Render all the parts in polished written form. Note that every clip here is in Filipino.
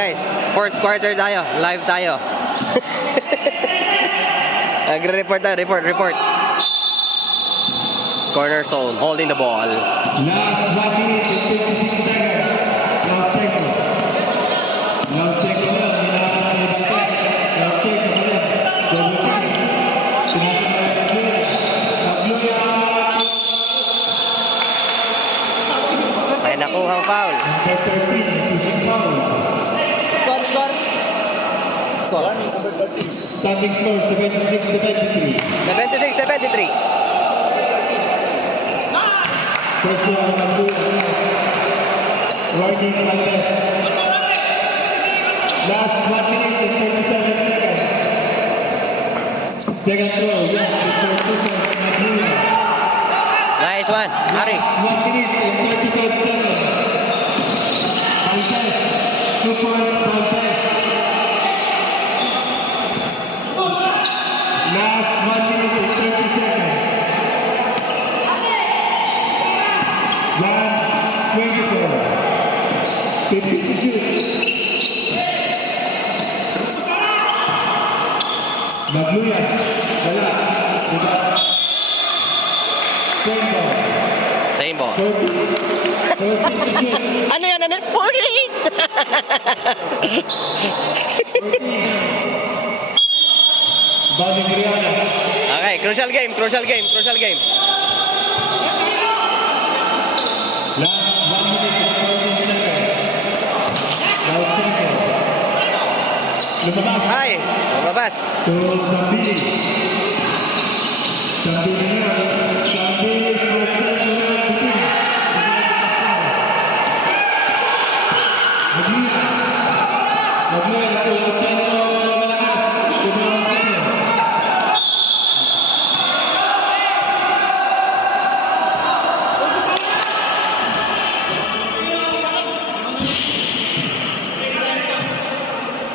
guys, fourth quarter tayo, live tayo. Nagre-report tayo, report. Cornerstone, holding the ball. Last 1 minute and 56 seconds. Now check it. Now check it out. Now check it out. Double check. Ay, nakuhang foul. Number 13, pushing foul. Score. Starting score 76-73. 76-73. First round, Warning contest. Last 1 minute and 37 seconds. Second throw, yes, before Magluya. Nice one, Harry. 1 minute and 35 seconds. Contest, 2 points contest. Last 1 minute and 30 seconds. 24. 50 to shoot. Magluya. Wala. Diba? Same ball. 30 to shoot. Ano yan? 48! 14. Bali Brianna. Okay, crucial game. Last 1 minute and 14 seconds. Now tempo. Lumabas. Ay, lumabas. To Zambili. Zambili na. Zambili for Magluya to Otento Malakas. To Zambili.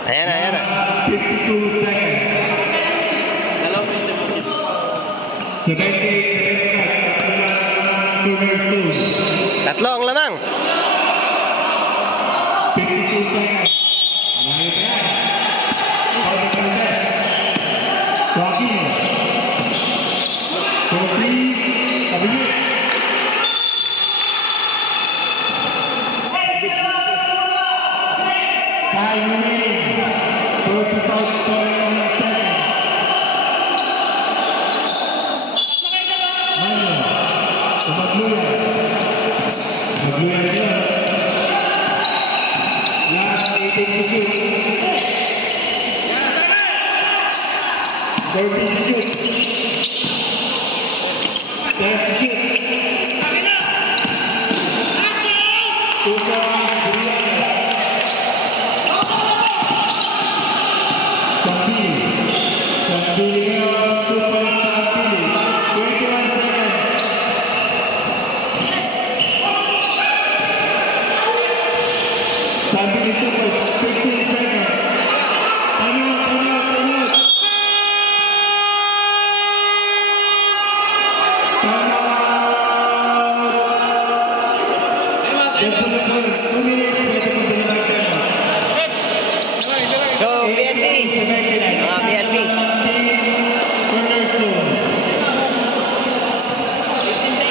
Ayan na. 52 seconds. 78, Tatlo ang lamang. 52 seconds. Malayo pa yan. Powder contest. Joaquin. For free. Kabili. Time remaining. 45 seconds. Mano. Magluya. Magluya niya. Last 18 to shoot. 13 to shoot. 10 to shoot. 2 points, Brianna. Sambili. Sambili na 2 points sa Sambili. 21 seconds. Sambili 2 points. 15 seconds. Timeout. That's the point. 2 minutes. Pwede mo din ang timeout. Go, PNP. Mga PNP.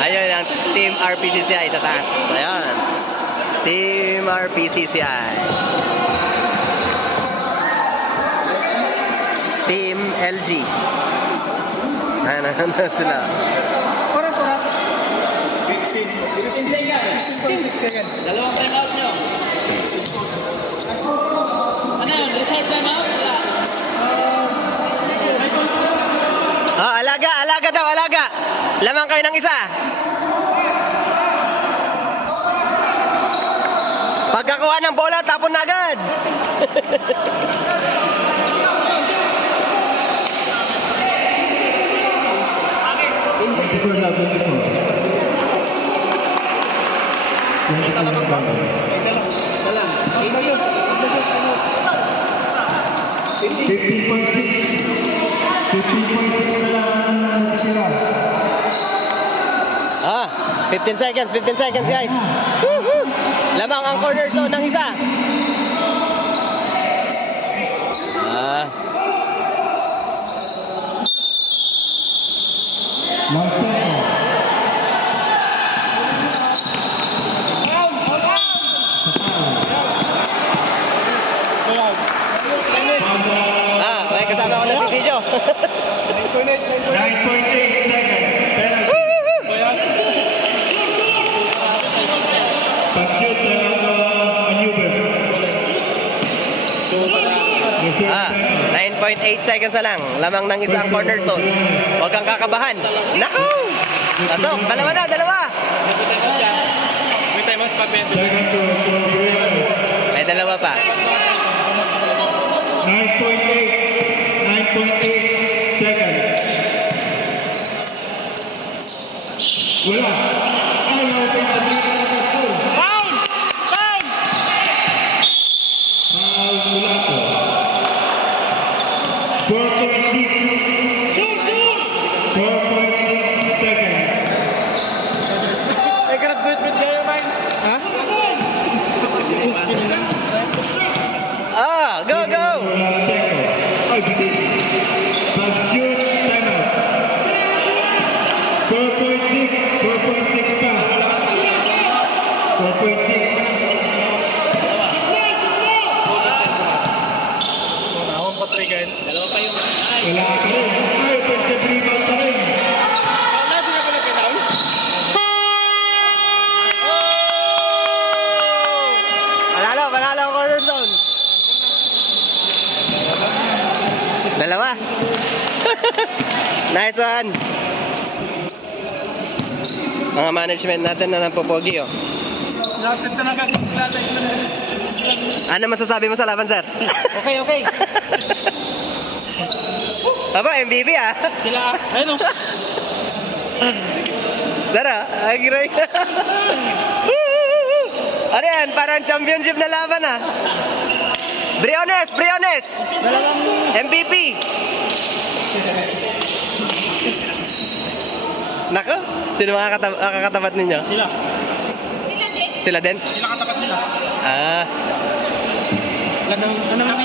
Ayun ang Team RPCCI sa taas. Ayan. Team RPCCI. Team LG. Ayan sila. Oras. 15 seconds. Dalawang time out nyo. Ano yun? Resort time out? Alaga daw. Lamang kayo ng isa. Pagkakuha ng bola, tapon na agad. Salam. 15.6 na lang natitira. 15 seconds guys. Woo! Lamang ang corner zone ng isa. Penalty. Pag-shoot ng maneuvers. Reserve Ah, time. 9.8 seconds na lang. Lamang ng isang cornerstone. Huwag kang kakabahan. Naku! Pasok, dalawa na, dalawa. Second to Guerrero. May dalawa pa. 9.8 seconds. Wala. Ayaw pa sa Foul! Foul! Foul Mulato. 4.6. Shoot! Shoot! 4.6 seconds. Graduate kayo, man. Ha? Ah, go, go! Checo. Ay, bitin. Pag-shoot, timeout. 4.6. 4.6 pa. 4.6. Dalawa pa yung... Wala ka rin. Ay, pag-sa rebound pa rin. Panalo, panalo ang cornerstone. Dalawa. Nice one. Mga management natin na nampopogi, oh. Lapit na nagkakilala yun. Ano masasabi mo sa laban, sir? Okay, okay. Aba, MVP, ah. Sila, ayun o. Tara, agiray. Ano yan? Parang championship na laban, ah. Briones, Briones! MVP! Nako, sino makakatapat ninyo? Sila. Sila din? Sila katapat nila. Ah, Kami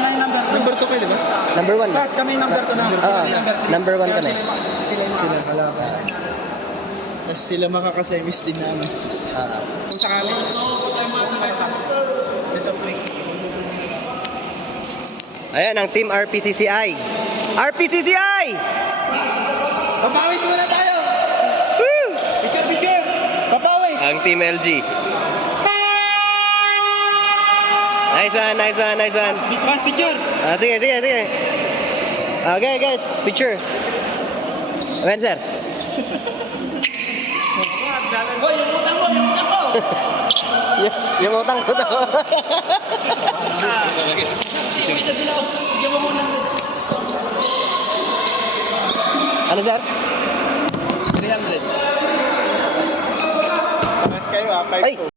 na yung number 2 kayo, di ba? number 1. Pas, kami yung number 2 na. Oo, number 1 kami. Sila kalaban. Tapos sila makakasemis din namin. Ah. Kung sakali. Ayan, ang team RPCCI. RPCCI! Papawis muna tayo! Woo! Picture, picture! Papawis! Ang team LG. Nice one, nice one, nice one. Pas, picture! Ah, sige, sige, sige. Okay, guys, picture. Ayan, sir. Oh, yung utang mo, yung utang mo! Yung utang ko daw. Isa sila, bigyan mo muna. Ano, sir? 300. Mas kayo, Ay!